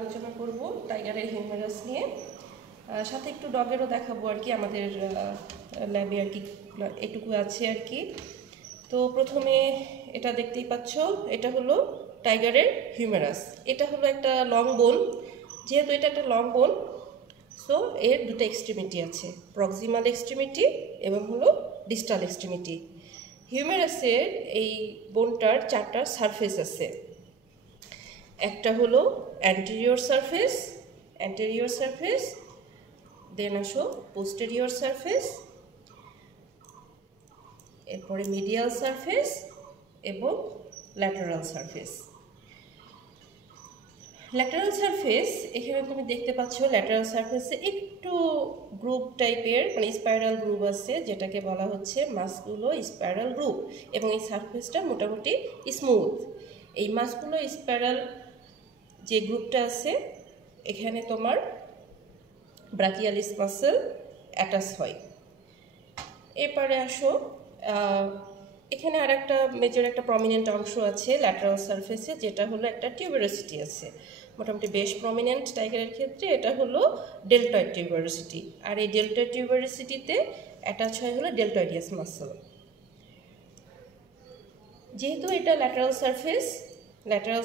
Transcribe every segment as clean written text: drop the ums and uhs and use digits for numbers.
আলোচনা করব টাইগারের হিউমেরাস নিয়ে, সাথে একটু ডগেরও দেখাবো আর কি, আমাদের ল্যাবে আর কি এটুকু আছে আর কি। তো প্রথমে এটা দেখতেই পাচ্ছ, এটা হলো টাইগারের হিউমেরাস। এটা হলো একটা লং বোন, যেহেতু এটা একটা লং বোন সো এর দুটো এক্সট্রিমিটি আছে, প্রক্সিমাল এক্সট্রিমিটি এবং হলো ডিস্টাল এক্সট্রিমিটি। হিউমেরাসের এই বোনটার চারটা সারফেস আছে। একটা হলো অ্যান্টেরিয়র সারফেস, দেন আসো পোস্টেরিয়র সারফেস, এরপরে মিডিয়াল সারফেস এবং ল্যাটারাল সারফেস। ল্যাটারাল সারফেস এখানে তুমি দেখতে পাচ্ছ, ল্যাটারাল সারফেসে একটু গ্রুপ টাইপের মানে স্পাইরাল গ্রুপ আছে, যেটাকে বলা হচ্ছে মাসকুলো স্পাইরাল গ্রুপ, এবং এই সারফেসটা মোটামুটি স্মুথ। এই মাসকুলো স্পাইরাল যে গ্রুপটা আছে এখানে তোমার ব্রাকিয়ালিস মাসল অ্যাটাচ হয়। এরপরে আসো, এখানে আর একটা মেজর একটা প্রমিনেন্ট অংশ আছে ল্যাটারাল সারফেসে, যেটা হলো একটা টিউবারোসিটি আছে, মোটামুটি বেশ প্রমিনেন্ট টাইগারের ক্ষেত্রে। এটা হলো ডেল্টয়েড টিউবারোসিটি, আর এই ডেল্টয়েড টিউবারোসিটিতে অ্যাটাচ হয় হলো ডেল্টয়েডিয়াস মাসল। যেহেতু এটা ল্যাটারাল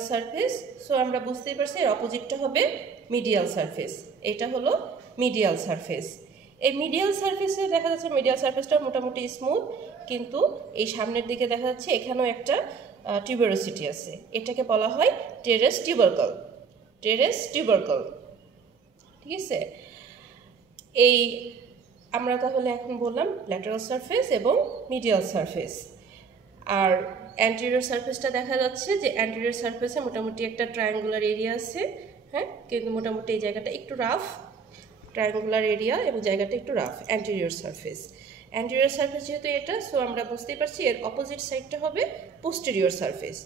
সারফেস সো আমরা বুঝতেই পারছি এর অপোজিটটা হবে মিডিয়াল সারফেস। এটা হলো মিডিয়াল সারফেস। এই মিডিয়াল সারফেসে দেখা যাচ্ছে মিডিয়াল সারফেসটা মোটামুটি স্মুথ, কিন্তু এই সামনের দিকে দেখা যাচ্ছে এখানেও একটা টিউবারোসিটি আছে। এটাকে বলা হয় টেরেস টিউবারকল। ঠিক আছে, এই আমরা তাহলে এখন বললাম ল্যাটারাল সারফেস এবং মিডিয়াল সারফেস। আর অ্যান্টেরিয়র সারফেসটা দেখা যাচ্ছে যে অ্যান্টেরিয়র সারফেসে মোটামুটি একটা ট্রায়াঙ্গুলার এরিয়া আছে, হ্যাঁ, কিন্তু মোটামুটি এই জায়গাটা একটু রাফ, ট্রায়াঙ্গুলার এরিয়া এবং জায়গাটা একটু রাফ। অ্যান্টেরিয়র সারফেস যেহেতু এটা, সো আমরা বুঝতেই পারছি এর অপোজিট সাইডটা হবে posterior surface.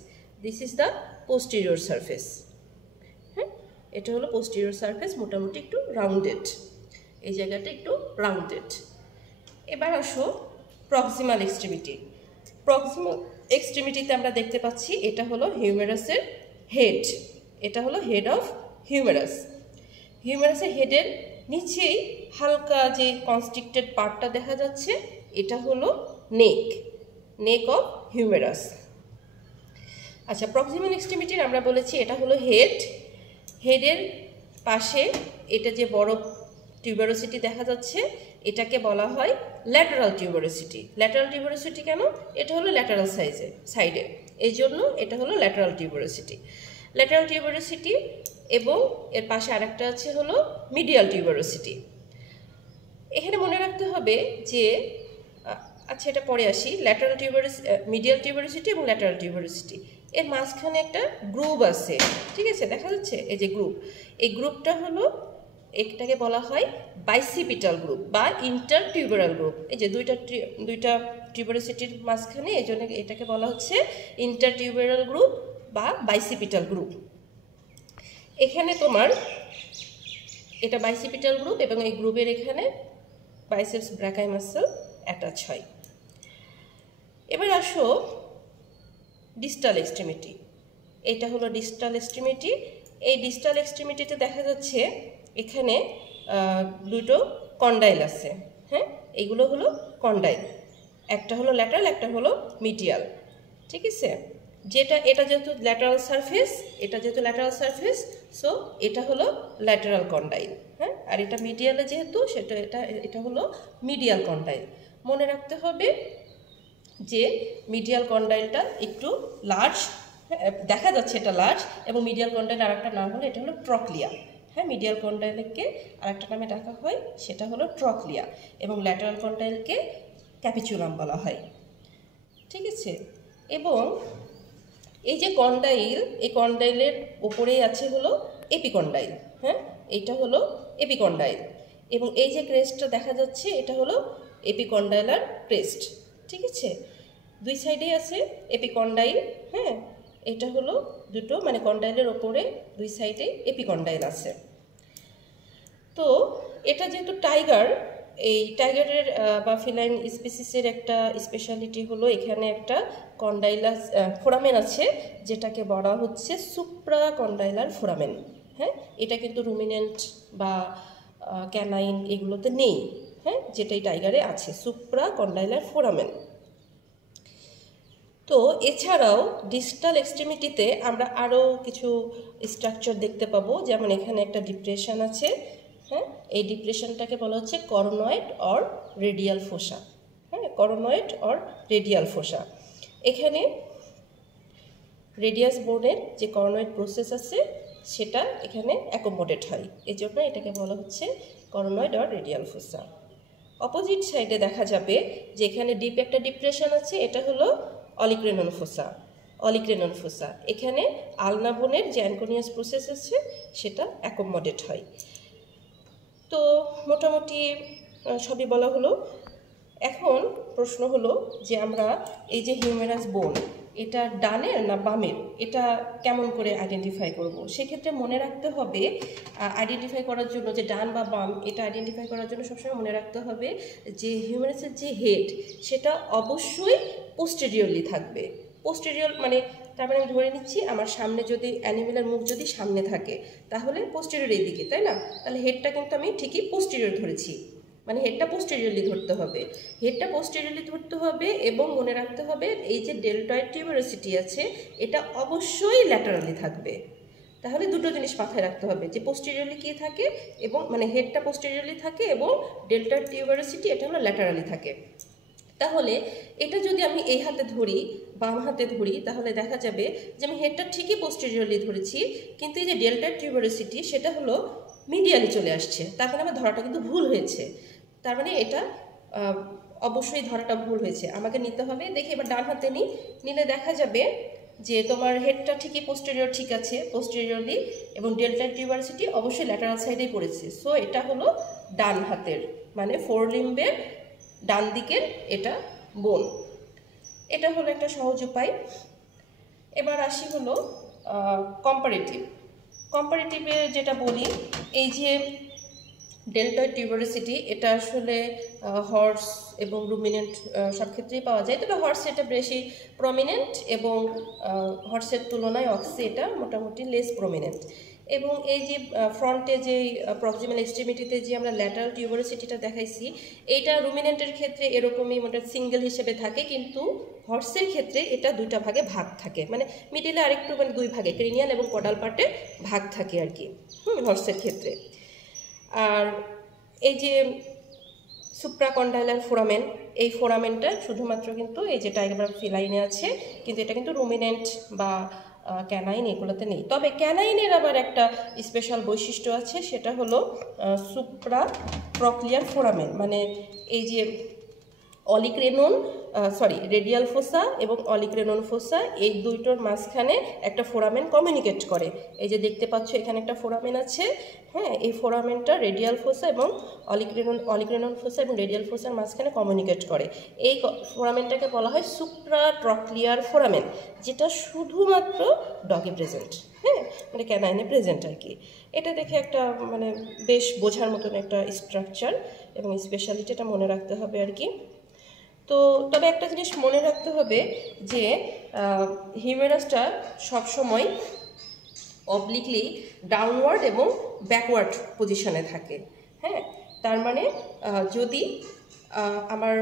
This is the posterior surface. হ্যাঁ, এটা হলো পোস্টেরিয়র সারফেস, মোটামুটি একটু রাউন্ডেড, এই জায়গাটা একটু রাউন্ডেড। এবার আসো প্রক্সিমাল এক্সট্রিমিটিতে আমরা দেখতে পাচ্ছি এটা হলো হিউমেরাসের হেড। এটা হলো হেড অফ হিউমেরাসের হেডের নিচেই হালকা যে কনস্ট্রিক্টেড পার্টটা দেখা যাচ্ছে, এটা হলো নেক অফ হিউমেরাস। আচ্ছা, প্রক্সিমাল এক্সট্রিমিটির আমরা বলেছি এটা হলো হেডের পাশে এটা যে বড় টিউবারোসিটি দেখা যাচ্ছে এটাকে বলা হয় ল্যাটারাল টিউবারোসিটি। কেন? এটা হলো ল্যাটারাল সাইডে, এই জন্য এটা হলো ল্যাটারাল টিউবারোসিটি। এবং এর পাশে আরেকটা আছে হলো মিডিয়াল টিউবারোসিটি। এখানে মনে রাখতে হবে যে, আচ্ছা এটা পরে আসি, মিডিয়াল টিউবারোসিটি এবং ল্যাটারাল টিউবারোসিটি এর মাঝখানে একটা গ্রুপ আছে, ঠিক আছে, দেখা যাচ্ছে এই যে গ্রুপ, এই গ্রুপটা হলো, এটাকে বলা হয় বাইসিপিটাল গ্রুপ বা ইন্টারটিউবারাল গ্রুপ। এই যে দুইটা টিউবারোসিটির মাঝখানে, এই জন্য এটাকে বলা হচ্ছে ইন্টারটিউবারাল গ্রুপ বা বাইসিপিটাল গ্রুপ। এখানে তোমার এটা বাইসিপিটাল গ্রুপ এবং এই গ্রুপের এখানে বাইসেপস ব্রাকাই মাসল অ্যাটাচ হয়। এবার আসো ডিস্টাল এক্সট্রিমিটি। এটা হলো ডিস্টাল এক্সট্রিমিটি। এই ডিস্টাল এক্সট্রিমিটিতে দেখা যাচ্ছে এখানে দুটো কন্ডাইল আছে, হ্যাঁ, এইগুলো হলো কন্ডাইল, একটা হলো ল্যাটারাল, একটা হলো মিডিয়াল, ঠিক আছে। এটা যেহেতু ল্যাটারাল সারফেস সো এটা হলো ল্যাটারাল কন্ডাইল, হ্যাঁ, আর এটা মিডিয়ালে যেহেতু এটা হলো মিডিয়াল কন্ডাইল। মনে রাখতে হবে যে মিডিয়াল কন্ডাইলটা একটু লার্জ, দেখা যাচ্ছে এটা লার্জ, এবং মিডিয়াল কন্ডাইল আর একটা নাম হলো এটা হলো ট্রক্লিয়া। হ্যাঁ, মিডিয়াল কন্ডাইলকে আরেকটা নামে ডাকা হয়, সেটা হলো ট্রক্লিয়া, এবং ল্যাটারাল কন্ডাইলকে ক্যাপিচুলাম বলা হয়, ঠিক আছে। এবং এই যে কন্ডাইল, এই কন্ডাইলের উপরেই আছে হলো এপিকন্ডাইল, হ্যাঁ, এইটা হলো এপিকন্ডাইল, এবং এই যে ক্রেস্টটা দেখা যাচ্ছে এটা হলো এপিকন্ডাইলার ক্রেস্ট, ঠিক আছে। দুই সাইডেই আছে এপিকন্ডাইল, হ্যাঁ, এটা হলো দুটো মানে কন্ডাইলের ওপরে দুই সাইডে এপিকন্ডাইল আছে। তো এটা যেহেতু এই টাইগারের বা ফিলাইন স্পিসিসের একটা স্পেশালিটি হলো এখানে একটা কন্ডাইলাস ফোরামেন আছে, যেটাকে বলা হচ্ছে সুপ্রা কন্ডাইলার ফোরামেন, হ্যাঁ, এটা কিন্তু রুমিনেন্ট বা ক্যানাইন এগুলোতে নেই। হ্যাঁ, যেটাই টাইগারে আছে, সুপ্রা কন্ডাইলার ফোরামেন। তো এছাড়াও ডিস্টাল এক্সট্রিমিটিতে আমরা আরও কিছু স্ট্রাকচার দেখতে পাবো, যেমন এখানে একটা ডিপ্রেশন আছে। হ্যাঁ, এই ডিপ্রেশনটাকে বলা হচ্ছে করোনয়েড অর রেডিয়াল ফোসা। হ্যাঁ, করোনয়েড অর রেডিয়াল ফোসা। এখানে রেডিয়াস বোনের যে করোনয়েড প্রসেস আছে সেটা এখানে অ্যাকোমোডেট হয়, এজন্য এটাকে বলা হচ্ছে করোনয়েড অর রেডিয়াল ফোসা। অপোজিট সাইডে দেখা যাবে যে এখানে ডিপ একটা ডিপ্রেশন আছে, এটা হলো অলিক্রেনন ফোসা। অলিক্রেনন ফোসা এখানে আলনা বোনের যে অ্যানকোনিয়াস প্রসেস আছে সেটা অ্যাকোমোডেট হয়। তো মোটামুটি সবই বলা হলো। এখন প্রশ্ন হলো যে আমরা এই যে হিউমেরাস বোন, এটা ডানের না বামের, এটা কেমন করে আইডেন্টিফাই করব? সেক্ষেত্রে মনে রাখতে হবে, আইডেন্টিফাই করার জন্য যে ডান বা বাম, এটা আইডেন্টিফাই করার জন্য সবসময় মনে রাখতে হবে যে হিউমেরাসের যে হেড সেটা অবশ্যই পোস্টেরিয়রলি থাকবে। পোস্টেরিয়র মানে তার মানে আমি ধরে নিচ্ছি আমার সামনে যদি অ্যানিমেলের মুখ যদি সামনে থাকে তাহলে পোস্টেরিয়র এই দিকে, তাই না? তাহলে হেডটা কিন্তু আমি ঠিকই পোস্টেরিয়র ধরেছি, মানে হেডটা পোস্টেরিয়রলি ধরতে হবে। হেডটা পোস্টেরিয়রলি ধরতে হবে এবং মনে রাখতে হবে এই যে ডেল্টয়েড টিউবারোসিটি আছে এটা অবশ্যই ল্যাটারালি থাকবে। তাহলে দুটো জিনিস মাথায় রাখতে হবে যে পোস্টেরিয়রলি কী থাকে, এবং মানে হেডটা পোস্টেরিয়রলি থাকে এবং ডেল্টয়েড টিউবারোসিটি এটা হলো ল্যাটারালি থাকে। তাহলে এটা যদি আমি এই হাতে ধরি, বাম হাতে ধরি, তাহলে দেখা যাবে যে আমি হেডটা ঠিকই পোস্টেরিয়রলি ধরেছি, কিন্তু এই যে ডেল্টয়েড টিউবারোসিটি সেটা হলো মিডিয়ালি চলে আসছে, তার মানে আমার ধরাটা কিন্তু ভুল হয়েছে। তার মানে এটা অবশ্যই ধরাটা ভুল হয়েছে, আমাকে নিতে হবে। দেখি এবার ডান হাতে নিলে দেখা যাবে যে তোমার হেডটা ঠিকই পোস্টেরিয়র ঠিক আছে পোস্টেরিয়রলি, এবং ডেল্টয়েড টিউবারোসিটি অবশ্যই ল্যাটারাল সাইডেই পড়েছে। সো এটা হলো ডান হাতের মানে ফোর লিম্বের ডান দিকের এটা বোন। এটা হলো একটা সহজ উপায়। এবার আসি হলো কম্পারেটিভ। কম্পারেটিভে যেটা বলি, এই যে ডেল্টয়েড টিউবারোসিটি এটা আসলে হর্স এবং রুমিনেন্ট সব ক্ষেত্রেই পাওয়া যায়, তবে হর্স এটা বেশি প্রমিনেন্ট এবং হর্সের তুলনায় অক্সি এটা মোটামুটি লেস প্রমিনেন্ট। এবং এই যে ফ্রন্টে যে প্রক্সিমাল এক্সট্রিমিটিতে যে আমরা ল্যাটারাল টিউবারোসিটিটা দেখাইছি, এইটা রুমিনেন্টের ক্ষেত্রে এরকমই মোটামুটি সিঙ্গেল হিসেবে থাকে, কিন্তু হর্সের ক্ষেত্রে এটা দুইটা ভাগে ভাগ থাকে, মানে মিডিলে আরেকটু মানে দুই ভাগে ক্রেনিয়াল এবং কডাল পার্টে ভাগ থাকে আর কি হর্সের ক্ষেত্রে। আর এই যে সুপ্রাকন্ডাইলার ফোরামেন, এই ফোরামেনটা শুধুমাত্র কিন্তু এই যে টাইগার ফিলাইনে আছে, কিন্তু এটা কিন্তু রুমিনেন্ট বা ক্যানাইন এগুলোতে নেই। তবে ক্যানাইনের আবার একটা স্পেশাল বৈশিষ্ট্য আছে, সেটা হলো সুপ্রাপ্রক্লিয়ার ফোরামেন, মানে এই যে অলিক্রেনন রেডিয়াল ফোসা এবং অলিক্রেনন ফোসা এই দুইটোর মাঝখানে একটা ফোরামেন কমিউনিকেট করে। এই যে দেখতে পাচ্ছ এখানে একটা ফোরামেন আছে, হ্যাঁ, এই ফোরামেনটা রেডিয়াল ফোসা এবং অলিক্রেনন ফোসা এবং রেডিয়াল ফোসার মাঝখানে কমিউনিকেট করে। এই ফোরামেনটাকে বলা হয় সুপ্রাট্রক্লিয়ার ফোরামেন, যেটা শুধুমাত্র ডগে প্রেজেন্ট, হ্যাঁ, মানে ক্যানাইনে প্রেজেন্ট আর কি। এটা দেখে একটা মানে বেশ বোঝার মতন একটা স্ট্রাকচার এবং স্পেশালিটিটা মনে রাখতে হবে আর কি। তো তবে একটা জিনিস মনে রাখতে হবে যে হিউমেরাসটা সবসময় অবলিকলি ডাউনওয়ার্ড এবং ব্যাকওয়ার্ড পজিশনে থাকে। হ্যাঁ, তার মানে যদি আমার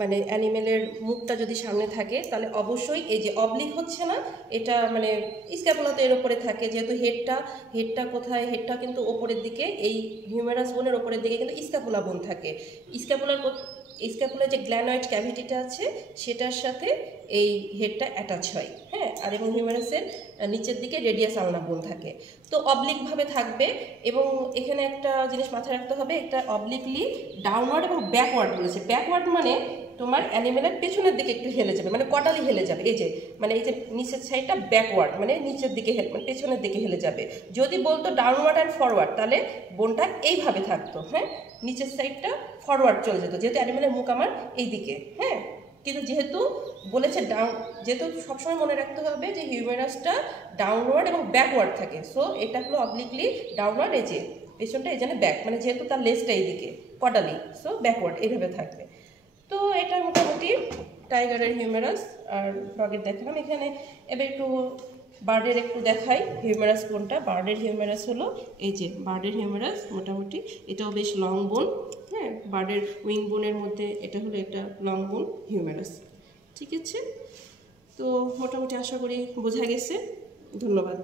মানে অ্যানিমেলের মুখটা যদি সামনে থাকে তাহলে অবশ্যই এই যে অবলিক হচ্ছে না, এটা মানে স্ক্যাপুলা তো এর ওপরে থাকে, যেহেতু হেডটা কোথায়, হেডটা কিন্তু ওপরের দিকে, এই হিউমেরাস বোনের ওপরের দিকে কিন্তু স্ক্যাপুলা বোন থাকে। স্ক্যাপুলার যে গ্ল্যানয়েড ক্যাভিটিটা আছে সেটার সাথে এই হেডটা অ্যাটাচ হয়, হ্যাঁ, আর এবং হিউমেরাসের নিচের দিকে রেডিয়াস আলনা বোন থাকে, তো অবলিকভাবে থাকবে। এবং এখানে একটা জিনিস মাথায় রাখতে হবে, একটা অবলিকলি ডাউনওয়ার্ড এবং ব্যাকওয়ার্ড বলেছে। ব্যাকওয়ার্ড মানে তোমার অ্যানিমেলের পেছনের দিকে একটু হেলে যাবে, মানে কটালি হেলে যাবে, এই যে মানে এই যে নিচের সাইডটা ব্যাকওয়ার্ড মানে নিচের দিকে মানে পেছনের দিকে হেলে যাবে। যদি বলতো ডাউনওয়ার্ড অ্যান্ড ফরওয়ার্ড তাহলে বোনটা এইভাবে থাকতো, হ্যাঁ, নিচের সাইডটা ফরওয়ার্ড চলে যেত, যেহেতু অ্যানিমেলের মুখ আমার এই দিকে, হ্যাঁ। কিন্তু যেহেতু বলেছে যেহেতু সবসময় মনে রাখতে হবে যে হিউমেরাসটা ডাউনওয়ার্ড এবং ব্যাকওয়ার্ড থাকে, সো এটা হলো অবলিকলি ডাউনওয়ার্ড, এই যে পেছনটা এই জন্য ব্যাক, মানে যেহেতু তার লেজটা এইদিকে কটালি, সো ব্যাকওয়ার্ড এইভাবে থাকবে। তো এটা মোটামুটি টাইগারের হিউমেরাস আর ডগের দেখালাম। এখানে এবার একটু বার্ডের একটু দেখাই হিউমেরাস কোনটা। বার্ডের হিউমেরাস হলো এই যে বার্ডের হিউমেরাস, মোটামুটি এটাও বেশ লং বোন। হ্যাঁ, বার্ডের উইং বোনের মধ্যে এটা হলো একটা লং বোন হিউমেরাস। ঠিক আছে, তো মোটামুটি আশা করি বোঝা গেছে। ধন্যবাদ।